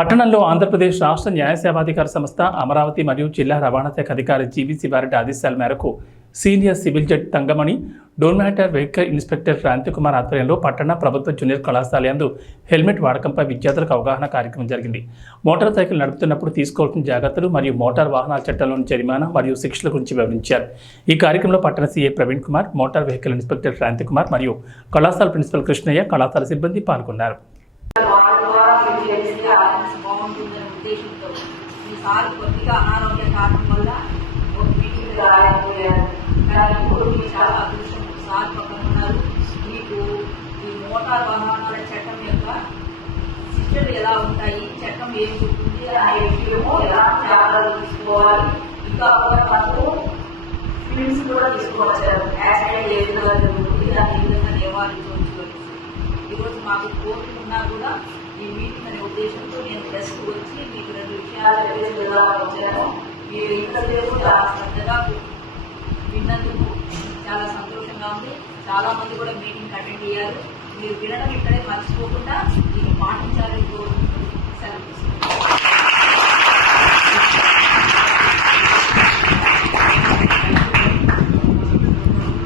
పట్టణంలో ఆంధ్రప్రదేశ్ రాష్ట్ర న్యాయ సేవాధికార సంస్థ అమరావతి మరియు జిల్లా రవాణా శాఖ అధికారి జీవీ శివారెడ్డి ఆదేశాల మేరకు సీనియర్ సివిల్ జడ్జి తంగమణి డోర్మాటర్ వెహికల్ ఇన్స్పెక్టర్ క్రాంతికుమార్ ఆధ్వర్యంలో పట్టణ ప్రభుత్వ జూనియర్ కళాశాల యందు హెల్మెట్ వాడకంపై విద్యార్థులకు అవగాహన కార్యక్రమం జరిగింది. మోటార్ సైకిల్ నడుపుతున్నప్పుడు తీసుకోవాల్సిన జాగ్రత్తలు మరియు మోటార్ వాహనాల చట్టంలోని జరిమానా మరియు శిక్షల గురించి వివరించారు. ఈ కార్యక్రమంలో పట్టణ CA Praveen Kumar motor vehicle inspector Kranthi Kumar మరియు కళాశాల ప్రిన్సిపల్ కృష్ణయ్య కళాశాల సిబ్బంది పాల్గొన్నారు. ఉద్దేశంతో ఈసారి కొద్దిగా అనారోగ్య కారణం వల్ల ఒక మీటింగ్ రాయకపోయారు కానీ ఇప్పుడు మీ చాలా అదృష్టం. సార్ పక్కన ఉన్నారు. మీకు ఈ మోటార్ వాహనాల చట్టం యొక్క శిక్షలు ఎలా ఉంటాయి? చట్టం ఏం చెప్తుంది? అనే విషయము ఎలా జాగ్రత్తలు తీసుకోవాలి? ఇంకా కూడా మనకు ఫిల్మ్స్ కూడా తీసుకువచ్చారు. యాక్సిడెంట్ ఏ విధంగా జరుగుతుంది దాన్ని ఏ విధంగా నివారించవచ్చు అనేసి. ఈరోజు మాకు కోర్టు ఉన్నా కూడా ఈ మీటింగ్ అనే ఉద్దేశంతో నేను మీరు ఇంతసేపు చాలా శ్రద్ధగా విన్నందుకు చాలా సంతోషంగా ఉంది. చాలా మంది కూడా మీటింగ్ అటెండ్ అయ్యారు. మీరు వినడం ఇక్కడే మర్చిపోకుండా